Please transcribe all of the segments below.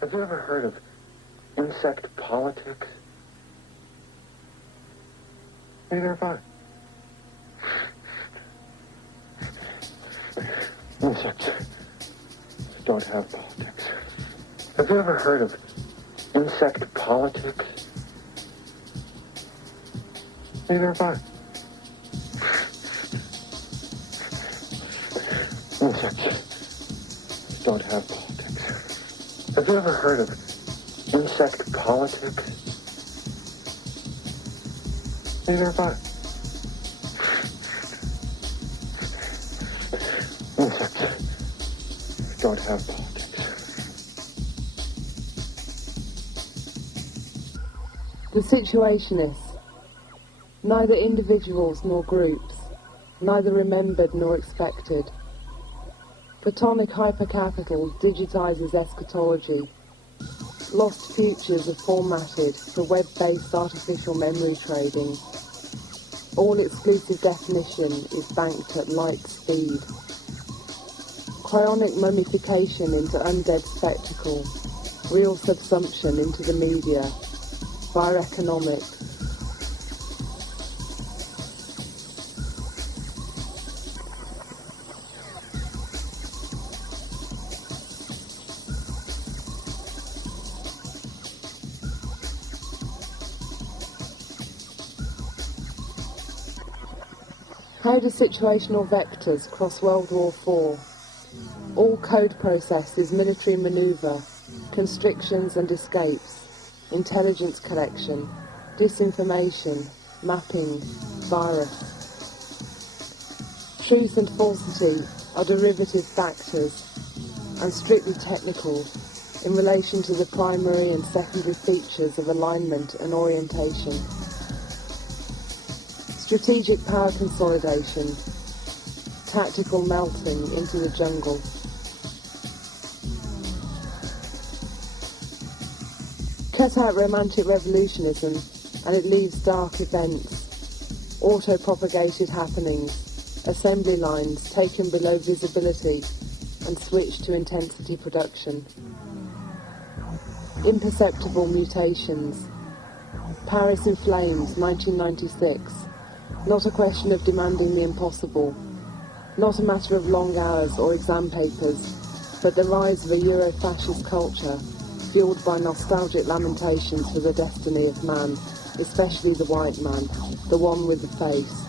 Have you ever heard of insect politics? Neither have I. Insects don't have politics. Have you ever heard of insect politics? Neither have I. Insects don't have politics. Have you ever heard of insect politics? Neither have I. Insects don't have politics. The Situationists. Neither individuals nor groups, neither remembered nor expected. Platonic hypercapital digitizes eschatology. Lost futures are formatted for web-based artificial memory trading. All exclusive definition is banked at light speed. Cryonic mummification into undead spectacle. Real subsumption into the media. Via economics. How do situational vectors cross World War IV? All code process is military maneuver, constrictions and escapes, intelligence collection, disinformation, mapping, virus. Truth and falsity are derivative factors and strictly technical in relation to the primary and secondary features of alignment and orientation. Strategic power consolidation, tactical melting into the jungle. Cut out romantic revolutionism and it leaves dark events, auto-propagated happenings, assembly lines taken below visibility and switched to intensity production. Imperceptible mutations. Paris in Flames, 1996. Not a question of demanding the impossible. Not a matter of long hours or exam papers, but the rise of a Euro-fascist culture, fueled by nostalgic lamentations for the destiny of man, especially the white man, the one with the face.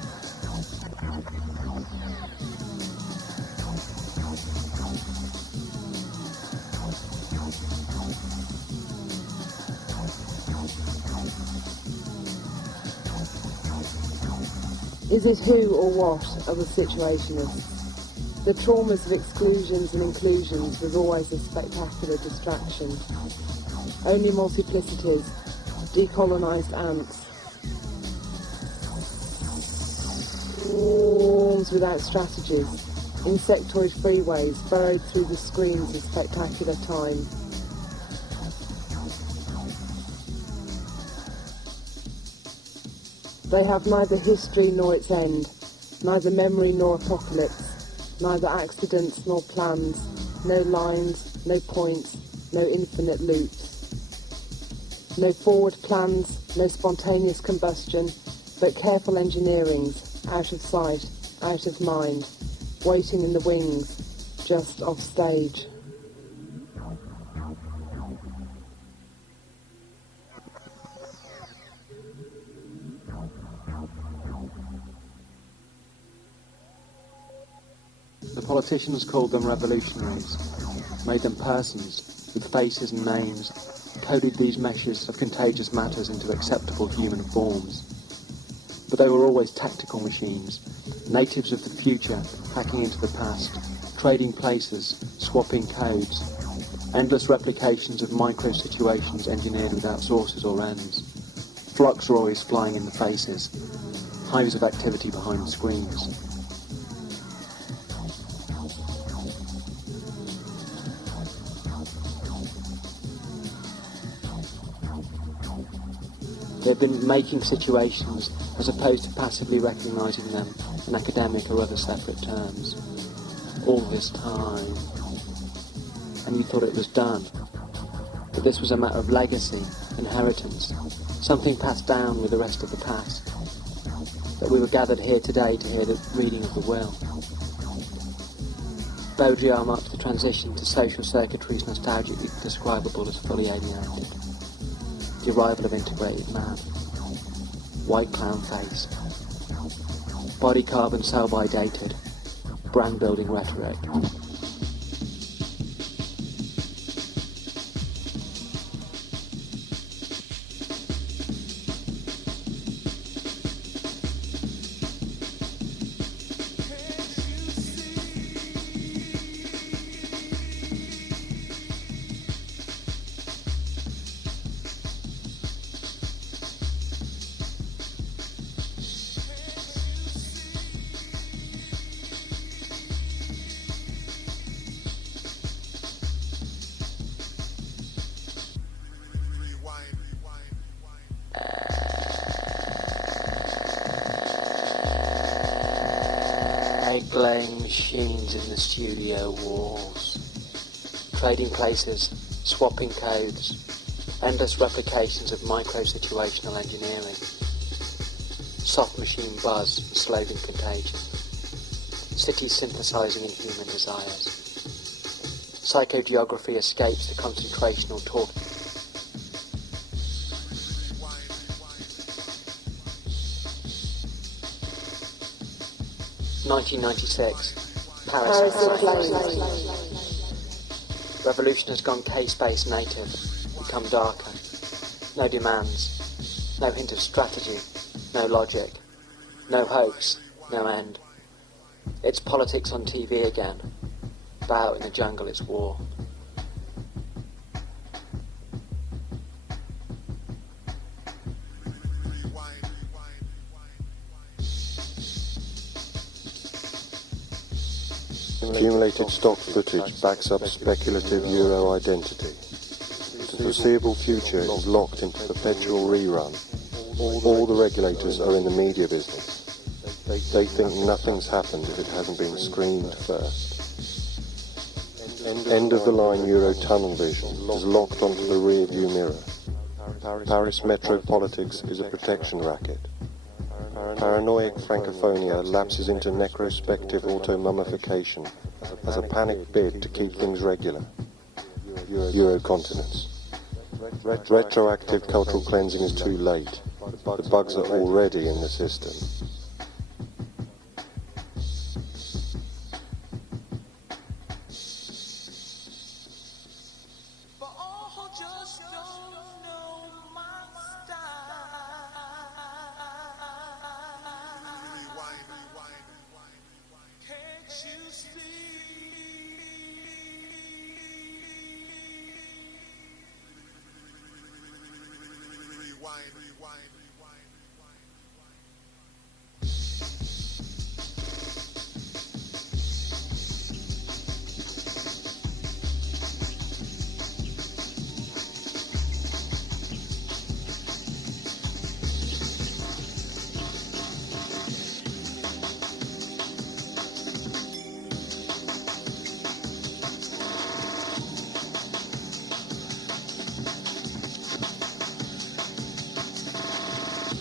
Is it who or what are the situationists? The traumas of exclusions and inclusions was always a spectacular distraction. Only multiplicities, decolonised ants. Swarms without strategies, insectoid freeways burrowed through the screens of spectacular time. They have neither history nor its end, neither memory nor apocalypse, neither accidents nor plans, no lines, no points, no infinite loops. No forward plans, no spontaneous combustion, but careful engineerings, out of sight, out of mind, waiting in the wings, just off stage. The politicians called them revolutionaries, made them persons with faces and names, coded these meshes of contagious matters into acceptable human forms. But they were always tactical machines, natives of the future hacking into the past, trading places, swapping codes, endless replications of micro-situations engineered without sources or ends, flux roys flying in the faces, hives of activity behind screens. They've been making situations as opposed to passively recognising them in academic or other separate terms. All this time. And you thought it was done. that this was a matter of legacy, inheritance, something passed down with the rest of the past, that we were gathered here today to hear the reading of the will. Baudrillard marked the transition to social circuitries nostalgically describable as fully alienated, the arrival of integrated man, white clown face, body carbon sell-by dated, brand building rhetoric. Egg-laying machines in the studio walls, trading places, swapping codes, endless replications of micro-situational engineering, soft machine buzz and Slogan contagion, cities synthesizing in human desires. Psychogeography escapes the concentrational talk. (1996) Paris. Revolution has gone K-space native, become darker. No demands, no hint of strategy, no logic, no hopes, no end. It's politics on TV again, but out in the jungle it's war. Accumulated stock footage backs up speculative Euro identity. The foreseeable future is locked into perpetual rerun. All the regulators are in the media business. They think nothing's happened if it hasn't been screened first. End of the line Euro tunnel vision is locked onto the rear view mirror. Paris metro politics is a protection racket. Paranoid Francophonia lapses into necrospective auto-mummification as a panic bid to keep things regular. Eurocontinence. Retroactive cultural cleansing is too late. The bugs are already in the system.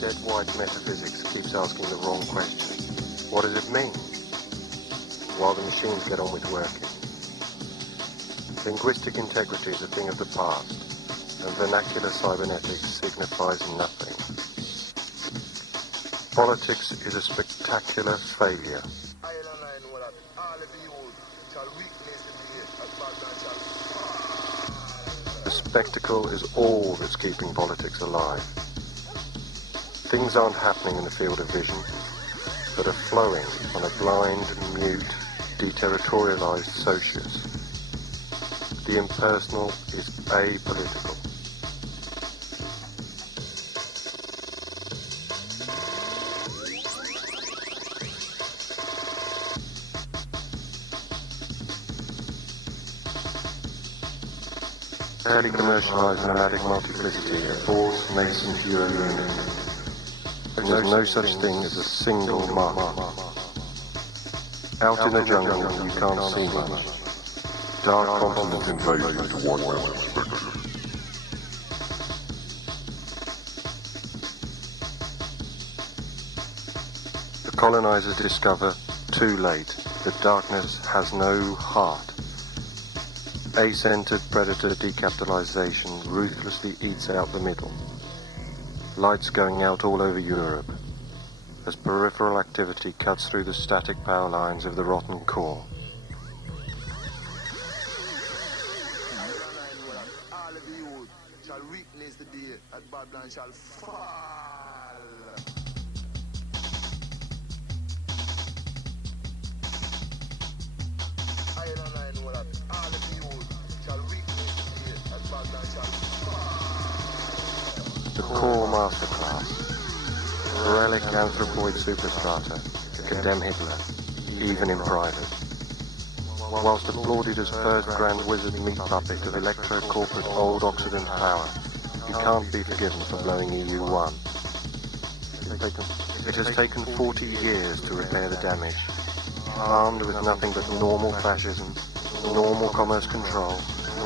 Dead-white metaphysics keeps asking the wrong question. What does it mean? While the machines get on with working. Linguistic integrity is a thing of the past, and vernacular cybernetics signifies nothing. Politics is a spectacular failure. The spectacle is all that's keeping politics alive. Things aren't happening in the field of vision, but are flowing on a blind, mute, deterritorialized socius. The impersonal is apolitical. Early commercialized nomadic multiplicity abhors nascent Euro-unity. There's no such thing as a single mark. Out in the jungle, you can't see much. Dark continent invasion to one Colonizers discover, too late, that darkness has no heart. A-centered predator decapitalization ruthlessly eats out the middle. Lights going out all over Europe as peripheral activity cuts through the static power lines of the rotten core. All of the youth shall witness the day that Babylon shall fall. I know that all of the youth shall witness the day that Babylon shall fall. The core masterclass. Relic anthropoid superstrata to condemn Hitler, even in private. Whilst applauded as first grand wizard meat puppet of electro-corporate old Occident power, he can't be forgiven for blowing EU1. It has taken 40 years to repair the damage. Armed with nothing but normal fascism, normal commerce control,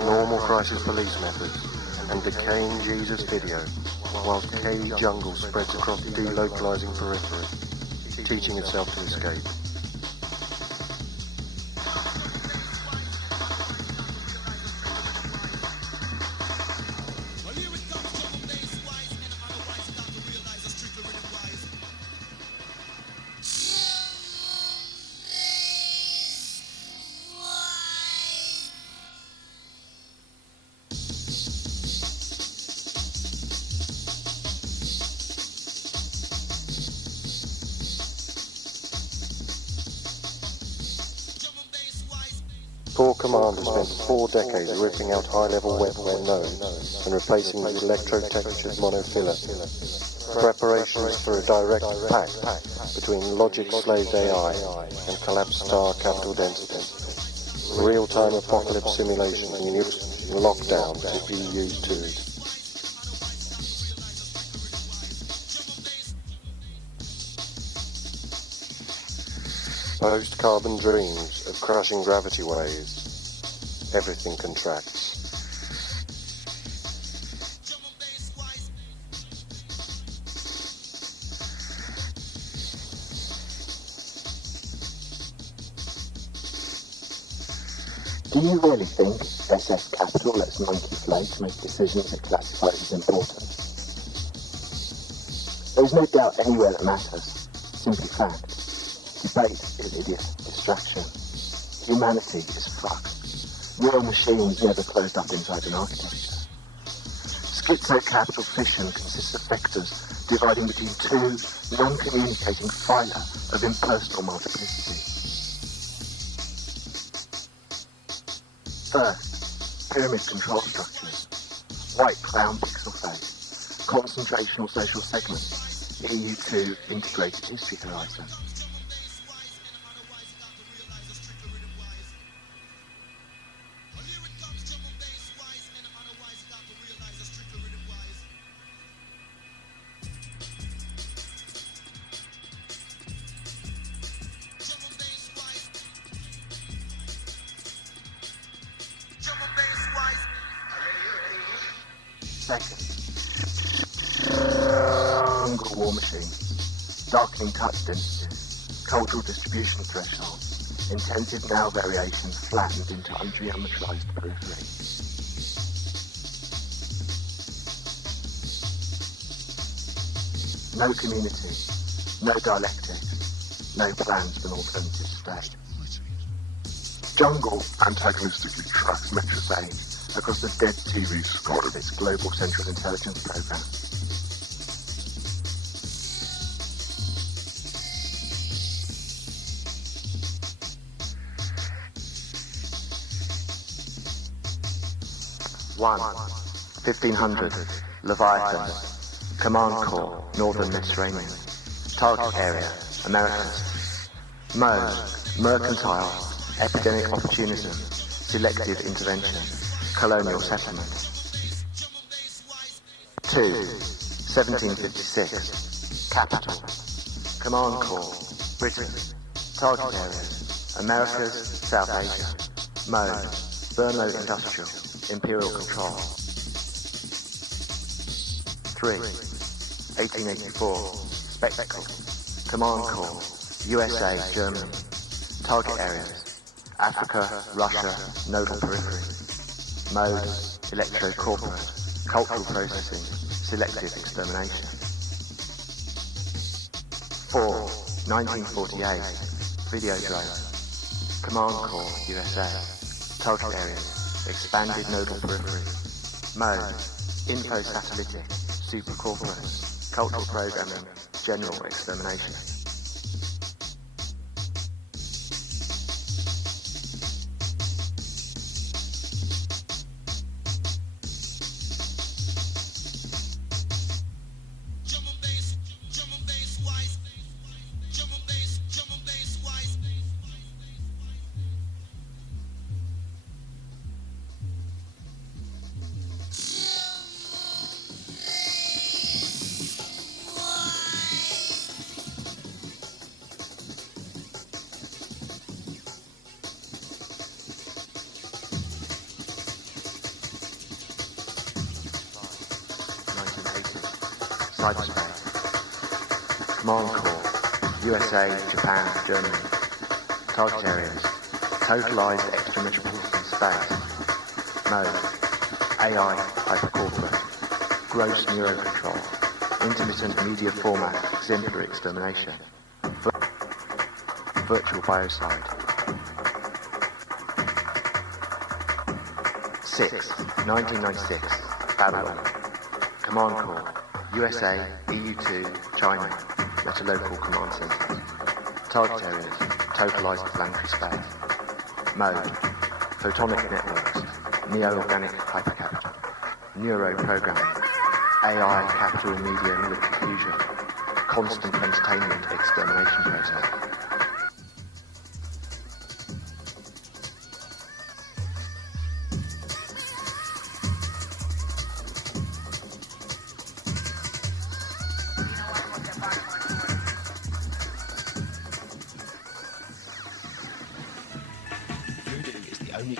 normal crisis police methods, and decaying Jesus video, whilst K-jungle spreads across delocalizing periphery, teaching itself to escape. Core Commander spent 4 decades ripping out high-level webware nodes and replacing them with electro-textured monofiller. Preparations for a direct pact between logic-slaved AI and collapsed star capital density. Real-time apocalypse simulation and lockdowns if EU2'd. Post-carbon dreams of crushing gravity waves. Everything contracts. Do you really think SF Capital lets monkey flakes make decisions it classifies as important? There is no doubt anywhere that matters. Simply fact. Debate is idiot. Distraction. Humanity is fucked. Real machines never closed up inside an architecture. Schizo-capital fission consists of vectors dividing between two non-communicating phyla of impersonal multiplicity. First, pyramid control structures. White clown pixel face. Concentrational social segment. EU2 integrated history horizon. Second, jungle war machine, darkening touch densities, cultural distribution thresholds, intensive now variations flattened into ungeometrized periphery. No community, no dialectic, no plans for an alternative state. Jungle antagonistically tracks Metro's aid across the dead TV squad of its global central intelligence program. One, 1500, Leviathan, Command Corps, Northern Mediterranean, Target Area, Americas, Mode, Mercantile, Epidemic Opportunism, Selective Intervention, Colonial Settlement. 2, 1756, Capital, Command Corps, Britain, Target Areas, Americas, South Asia, Mode, Thermo Industrial, Imperial Control. 3, 1884, Spectacle, Command Corps, USA, Germany. Target areas: Africa, Russia, nodal periphery. Mode: electro-corporate. Cultural processing: selective extermination. 4. 1948. Video drone. Command Corps, USA. Target areas: expanded nodal periphery. Mode: info-satellitic, super-corporate. Cultural programming: general extermination. Cyberspace. Command Corps, USA, Japan, Germany. Target areas: totalized extrametropolitan space. Mode: AI, hypercorporate. Gross neurocontrol. Intermittent media format, exemplary extermination. Virtual biocide. 6. 1996. Babylon. Command Corps, USA, EU2, China, Metalocal Command Centers. Target areas: totalized planetary space. Mode: photonic networks, neo-organic hypercapital, neuroprogramming, AI capital and media military fusion, constant entertainment extermination process.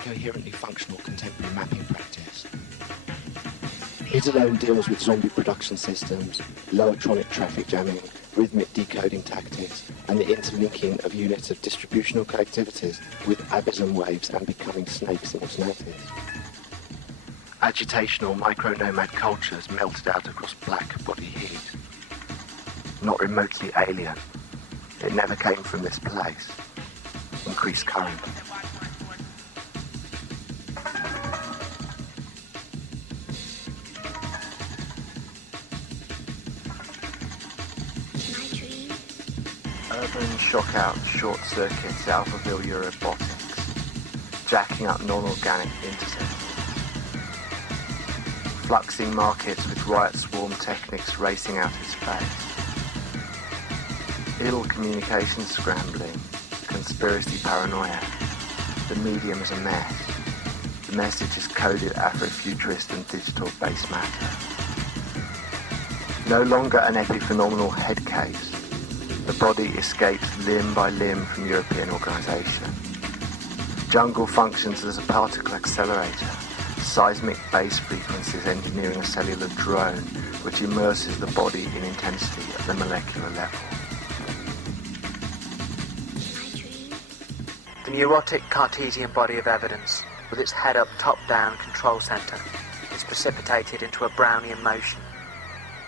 Coherently functional contemporary mapping practice. It alone deals with zombie production systems, lowertronic traffic jamming, rhythmic decoding tactics, and the interlinking of units of distributional collectivities with abysm waves and becoming snakes in alternatives. Agitational micro-nomad cultures melted out across black body heat. Not remotely alien. It never came from this place. Increased current. Urban shock-out short circuits Alphaville Eurobotics, jacking up non-organic interceptors. Fluxing markets with riot swarm techniques racing out its face. Ill communication scrambling, conspiracy paranoia. The medium is a mess. The message is coded Afrofuturist and digital base matter. No longer an epiphenomenal head case. The body escapes limb by limb from European organisation. Jungle functions as a particle accelerator, seismic base frequencies engineering a cellular drone which immerses the body in intensity at the molecular level. The neurotic Cartesian body of evidence, with its head-up, top-down control centre, is precipitated into a Brownian motion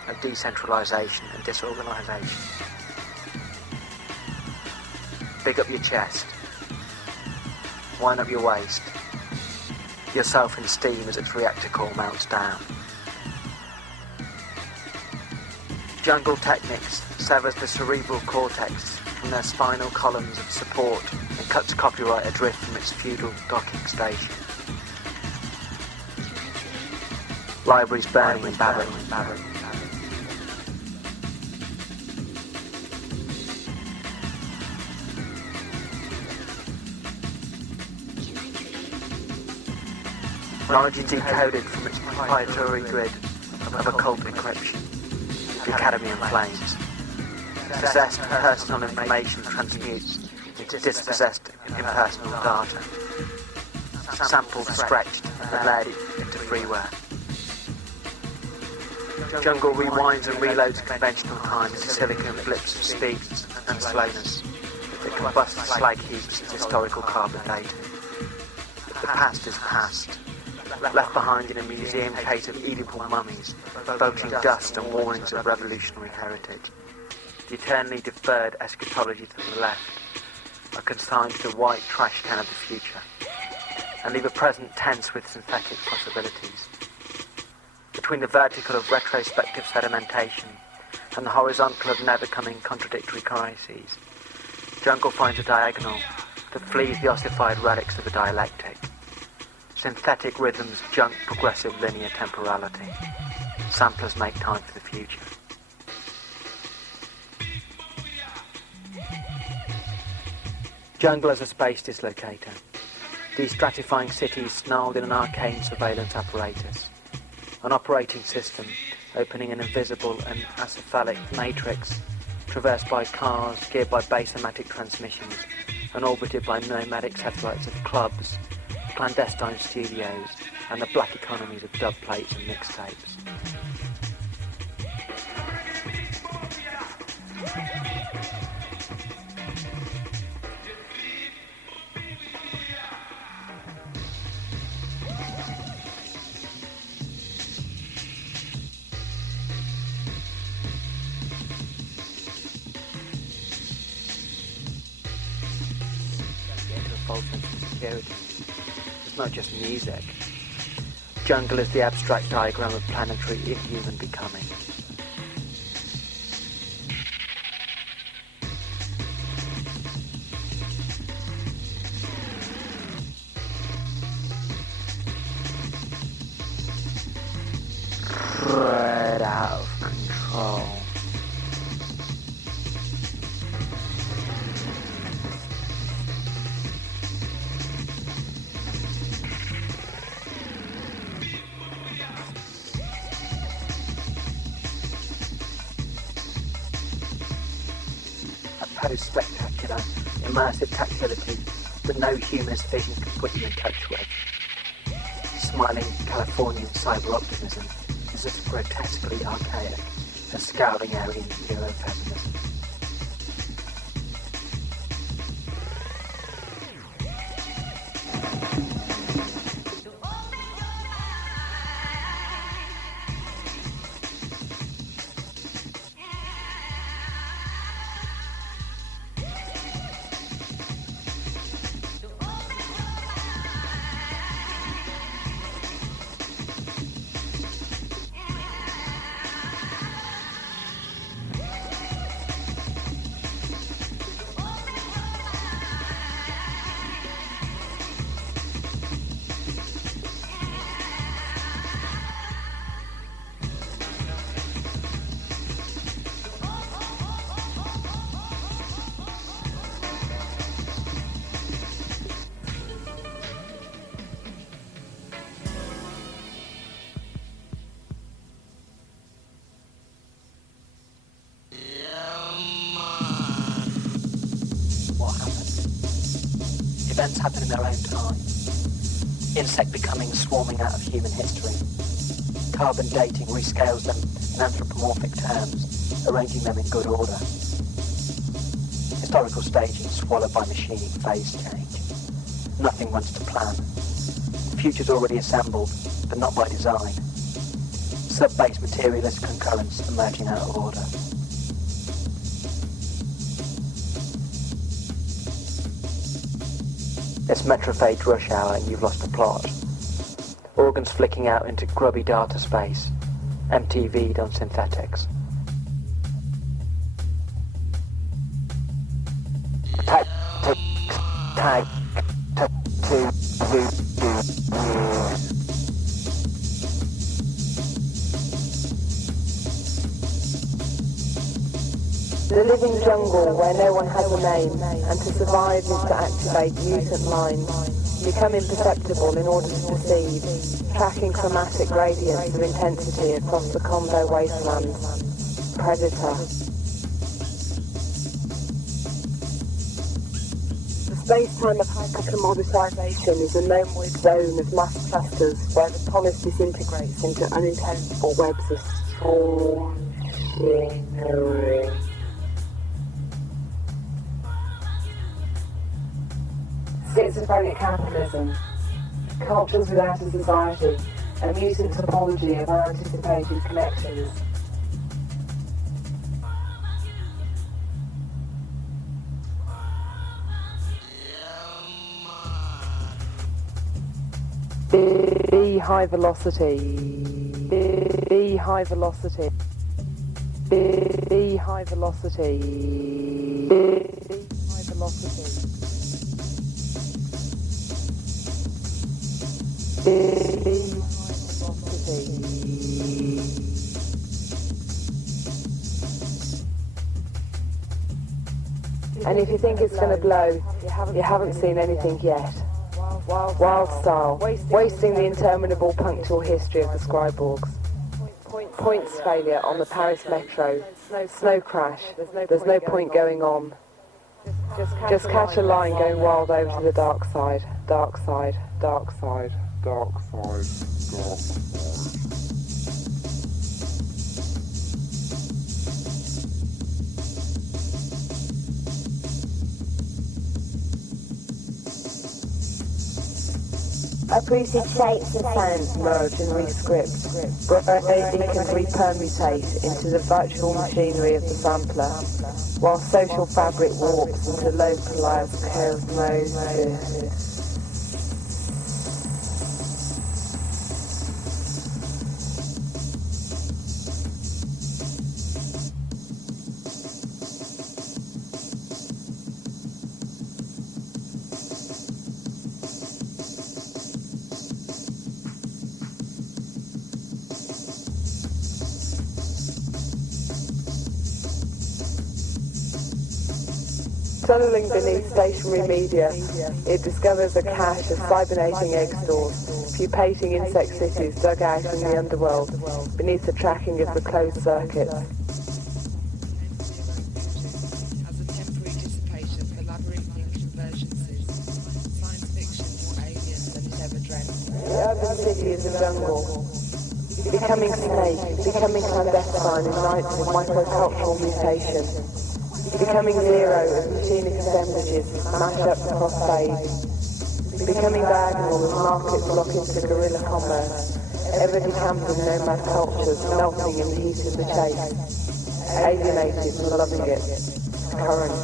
of decentralisation and disorganisation. Big up your chest. Wind up your waist. Yourself in steam as its reactor core melts down. Jungle techniques severs the cerebral cortex from their spinal columns of support and cuts copyright adrift from its feudal docking station. Libraries burning and babbling. Knowledge is decoded from its proprietary grid of occult encryption. The Academy in flames. Possessed personal information transmutes into dispossessed impersonal data. Samples stretched and layered into freeware. Jungle rewinds and reloads conventional time into silicon blips of speed and slowness. that combusts slag heaps as historical carbon dating. The past is past, left behind in a museum case of Oedipal mummies, evoking dust and warnings of revolutionary heritage. The eternally deferred eschatology to the left are consigned to the white trash can of the future, and leave a present tense with synthetic possibilities. Between the vertical of retrospective sedimentation and the horizontal of never-coming contradictory crises, jungle finds a diagonal that flees the ossified relics of the dialectic. Synthetic rhythms junk progressive linear temporality. Samplers make time for the future. Jungle as a space dislocator. Destratifying cities snarled in an arcane surveillance apparatus. An operating system opening an invisible and acephalic matrix traversed by cars geared by basomatic transmissions and orbited by nomadic satellites of clubs, clandestine studios and the black economies of dub plates and mixtapes. It's not just music. Jungle is the abstract diagram of planetary inhuman becoming. Spread out of control. Spectacular, immersive tactility that no human's vision can put you in touch with. Smiling Californian cyber optimism is as grotesquely archaic as scowling alien Eurofeminism. Events happen in their own time. Insect becoming swarming out of human history. Carbon dating rescales them in anthropomorphic terms, arranging them in good order. Historical staging swallowed by machining phase change. Nothing runs to plan. The future's already assembled, but not by design. Sub-base materialist concurrence emerging out of order. It's Metrophage rush hour and you've lost the plot. Organs flicking out into grubby data space, MTV'd on synthetics. Tag to The living jungle where no one has a name, and to survive is to activate mutant lines, become imperceptible in order to perceive, tracking chromatic gradients of intensity across the Congo wastelands. Predator. The space-time of hypercommoditization is a gnomoid zone of mass clusters where the polis disintegrates into unintelligible webs of swarmachines. schizophrenic capitalism, cultures without a society, a mutant topology of unanticipated connections. B high velocity. B high velocity. B high velocity. B high velocity. B high velocity. And if you think it's going to blow, you haven't seen anything yet. Wild style, wasting the interminable punctual history of the Scriborgs. Points failure on the Paris metro. Snow crash. There's no point going on. Just catch a line going wild over to the dark side. Dark side. Dark side. Dark side. Dark side. Uprooted shapes and sounds merge and re-script. Break and re-permutate into the virtual machinery of the sampler, while social fabric warps into localized cosmosis. Tunneling beneath stationary media, it discovers a cache of cybernating egg stores, pupating insect cities dug out in the underworld, beneath the tracking of the closed circuits. As a temporary dissipator for labyrinthine convergences, science fiction more alien than it ever dreamt. The urban city is a jungle, becoming snake, becoming clandestine in nights of microcultural mutation. Becoming zero as machinic assemblages mash up across phase. Becoming diagonal as markets lock into guerrilla commerce. Ever decamping nomad cultures melting in the heat of the chase. Alienated and loving it. Current.